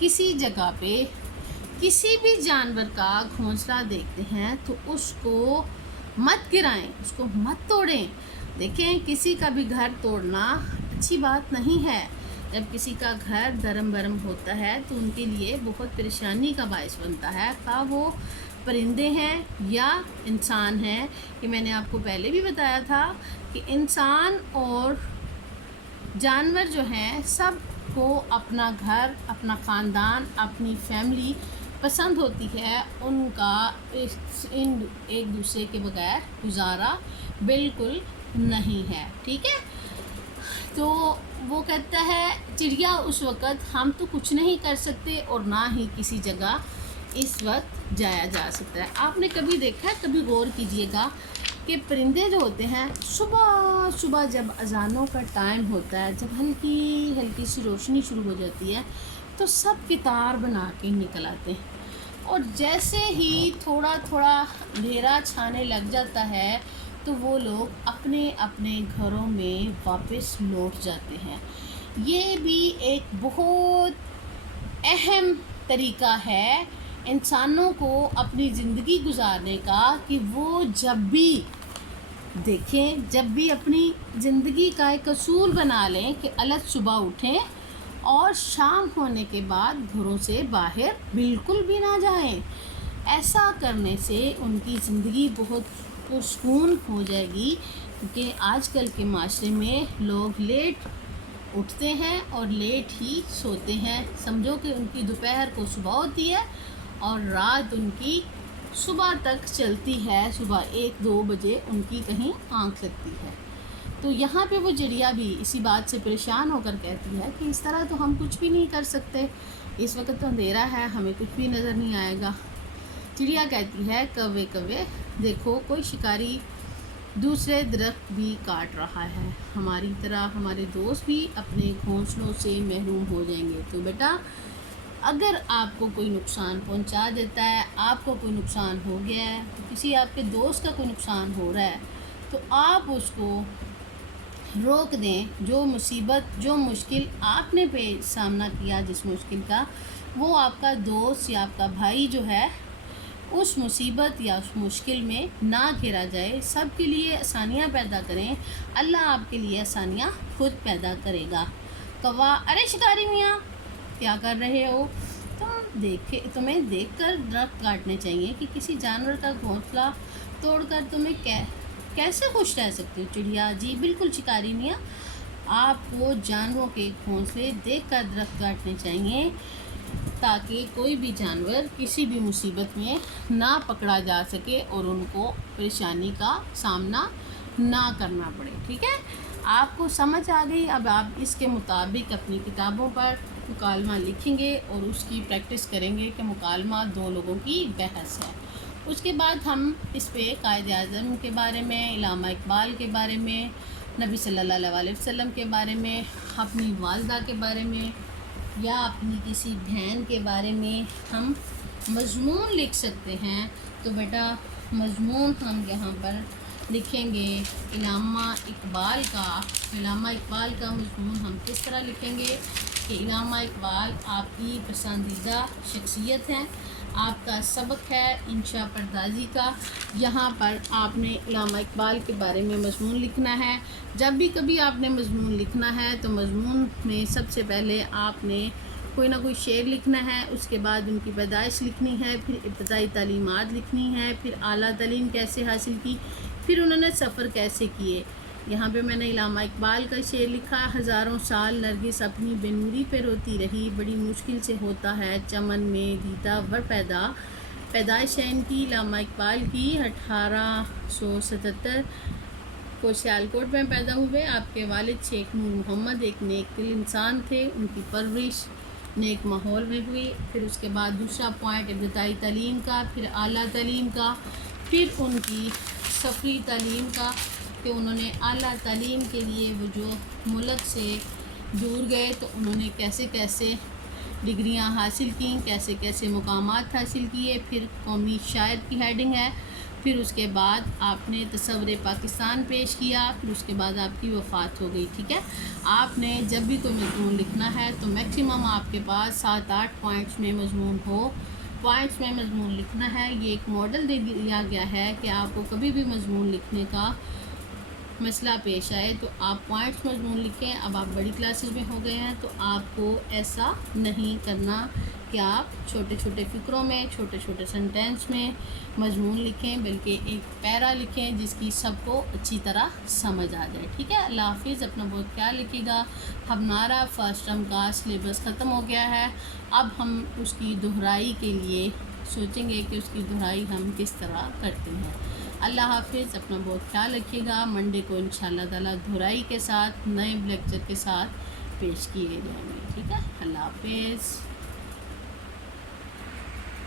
کسی جگہ پہ کسی بھی جانور کا گھونسلہ دیکھتے ہیں تو اس کو مت گرائیں، اس کو مت توڑیں۔ دیکھیں، کسی کا بھی گھر توڑنا اچھی بات نہیں ہے۔ جب کسی کا گھر درم برم ہوتا ہے تو ان کے لیے بہت پریشانی کا باعث بنتا ہے، خواہ وہ پرندے ہیں یا انسان ہیں۔ کہ میں نے آپ کو پہلے بھی بتایا تھا کہ انسان اور جانور جو ہیں سب کو اپنا گھر، اپنا خاندان، اپنی فیملی پسند ہوتی ہے، ان کا ایک دوسرے کے بغیر گزارا بالکل نہیں ہے، ٹھیک ہے۔ تو وہ کہتا ہے چڑیا اس وقت ہم تو کچھ نہیں کر سکتے اور نہ ہی کسی جگہ اس وقت جایا جا سکتا ہے۔ آپ نے کبھی دیکھا ہے، کبھی غور کیجئے گا کہ پرندے جو ہوتے ہیں صبح صبح جب اذانوں کا ٹائم ہوتا ہے، جب ہلکی ہلکی سی روشنی شروع ہو جاتی ہے تو سب قطار بنا کے نکل آتے ہیں، اور جیسے ہی تھوڑا تھوڑا اندھیرا چھانے لگ جاتا ہے تو وہ لوگ اپنے اپنے گھروں میں واپس لوٹ جاتے ہیں۔ یہ بھی ایک بہت اہم طریقہ ہے انسانوں کو اپنی زندگی گزارنے کا، کہ وہ جب بھی دیکھیں، جب بھی اپنی زندگی کا ایک اصول بنا لیں کہ الگ صبح اٹھیں اور شام ہونے کے بعد گھروں سے باہر بالکل بھی نہ جائیں۔ ایسا کرنے سے ان کی زندگی بہت پرسکون ہو جائے گی، کیونکہ آج کل کے معاشرے میں لوگ لیٹ اٹھتے ہیں اور لیٹ ہی سوتے ہیں۔ سمجھو کہ ان کی دوپہر کو صبح ہوتی ہے اور رات ان کی صبح تک چلتی ہے، صبح 1-2 بجے ان کی کہیں آنکھ لگتی ہے۔ تو یہاں پہ وہ چڑیا بھی اسی بات سے پریشان ہو کر کہتی ہے کہ اس طرح تو ہم کچھ بھی نہیں کر سکتے، اس وقت تو اندھیرا ہے، ہمیں کچھ بھی نظر نہیں آئے گا۔ چڑیا کہتی ہے کوے کوے دیکھو، کوئی شکاری دوسرے درخت بھی کاٹ رہا ہے، ہماری طرح ہمارے دوست بھی اپنے گھونسلوں سے محروم ہو جائیں گے۔ تو بیٹا، اگر آپ کو کوئی نقصان پہنچا دیتا ہے، آپ کو کوئی نقصان ہو گیا ہے، کسی آپ کے دوست کا کوئی نقصان ہو رہا ہے، تو آپ اس کو روک دیں۔ جو مصیبت، جو مشکل آپ نے سامنا کیا، جس مشکل کا، وہ آپ کا دوست یا آپ کا بھائی جو ہے اس مصیبت یا اس مشکل میں نہ گھیرا جائے۔ سب کے لیے آسانیاں پیدا کریں، اللہ آپ کے لیے آسانیاں خود پیدا کرے گا۔ کوا، ارے شکاری میاں کیا کر رہے ہو؟ تمہیں دیکھ کر درخت کاٹنے چاہیے کہ کسی جانور کا گھونسلہ توڑ کر تمہیں کیسے خوش رہ سکتے ہو؟ چڑیا، جی بالکل شکاری میاں، آپ کو جانوروں کے گھونسلے دیکھ کر درخت کاٹنے چاہیے تاکہ کوئی بھی جانور کسی بھی مصیبت میں نہ پکڑا جا سکے اور ان کو پریشانی کا سامنا نہ کرنا پڑے، ٹھیک ہے؟ آپ کو سمجھ آ گئی؟ اب آپ اس کے مطابق اپنی کتابوں پر مکالمہ لکھیں گے اور اس کی پریکٹس کریں گے کہ مکالمہ 2 لوگوں کی بحث ہے۔ اس کے بعد ہم اس پہ قائد اعظم کے بارے میں، علامہ اقبال کے بارے میں، نبی صلی اللہ علیہ وسلم کے بارے میں، اپنی والدہ کے بارے میں یا اپنی کسی بہن کے بارے میں ہم مضمون لکھ سکتے ہیں۔ تو بیٹا، مضمون ہم یہاں پر لکھیں گے علامہ اقبال کا مضمون ہم کس طرح لکھیں گے کہ علامہ اقبال آپ کی پسندیدہ شخصیت ہیں، آپ کا سبق ہے انشاء پردازی کا۔ یہاں پر آپ نے علامہ اقبال کے بارے میں مضمون لکھنا ہے۔ جب بھی کبھی آپ نے مضمون لکھنا ہے تو مضمون میں سب سے پہلے آپ نے کوئی نہ کوئی شعر لکھنا ہے، اس کے بعد ان کی پیدائش لکھنی ہے، پھر ابتدائی تعلیمات لکھنی ہے، پھر اعلیٰ تعلیم کیسے حاصل کی، پھر انہوں نے سفر کیسے کیے۔ یہاں پہ میں نے علامہ اقبال کا شعر لکھا، ہزاروں سال نرگس اپنی بے نوری پہ روتی رہی، بڑی مشکل سے ہوتا ہے چمن میں دیدہ ور پیدا۔ پیدائش ہے ان کی علامہ اقبال کی 1877 کو سیالکوٹ میں پیدا ہوئے۔ آپ کے والد شیخ نور محمد ایک نیک دل انسان تھے، ان کی پرورش نیک ماحول میں ہوئی۔ پھر اس کے بعد دوسرا پوائنٹ ابتدائی تعلیم کا، پھر اعلیٰ تعلیم کا، پھر ان کی سفری تعلیم کا کہ انہوں نے اعلیٰ تعلیم کے لیے وہ جو ملک سے دور گئے تو انہوں نے کیسے کیسے ڈگریاں حاصل کیں، کیسے کیسے مقامات حاصل کیے۔ پھر قومی شاعر کی ہیڈنگ ہے پھر اس کے بعد آپ نے تصور پاکستان پیش کیا، پھر اس کے بعد آپ کی وفات ہو گئی، ٹھیک ہے۔ آپ نے جب بھی کوئی مضمون لکھنا ہے تو میکسیمم آپ کے پاس 7-8 پوائنٹس میں مضمون ہو، پوائنٹس میں مضمون لکھنا ہے۔ یہ ایک ماڈل دے دیا گیا ہے کہ آپ کو کبھی بھی مضمون لکھنے کا مسئلہ پیش آئے تو آپ پوائنٹس مضمون لکھیں۔ اب آپ بڑی کلاسز میں ہو گئے ہیں تو آپ کو ایسا نہیں کرنا کہ آپ چھوٹے چھوٹے فقروں میں، چھوٹے چھوٹے سنٹینس میں مضمون لکھیں، بلکہ ایک پیرا لکھیں جس کی سب کو اچھی طرح سمجھ آ جائے، ٹھیک ہے۔ اللہ حافظ، اپنا بہت خیال رکھیے گا۔ ہمارا فرسٹ ٹرم کا سلیبس ختم ہو گیا ہے، اب ہم اس کی دہرائی کے لیے سوچیں گے کہ اس کی دہرائی ہم کس طرح کرتے ہیں۔ اللہ حافظ، اپنا بہت خیال رکھیے گا۔ منڈے کو انشاءاللہ تعالیٰ دہرائی کے ساتھ نئے لیکچر کے ساتھ پیش کیے جائیں گے، ٹھیک ہے۔ اللہ حافظ۔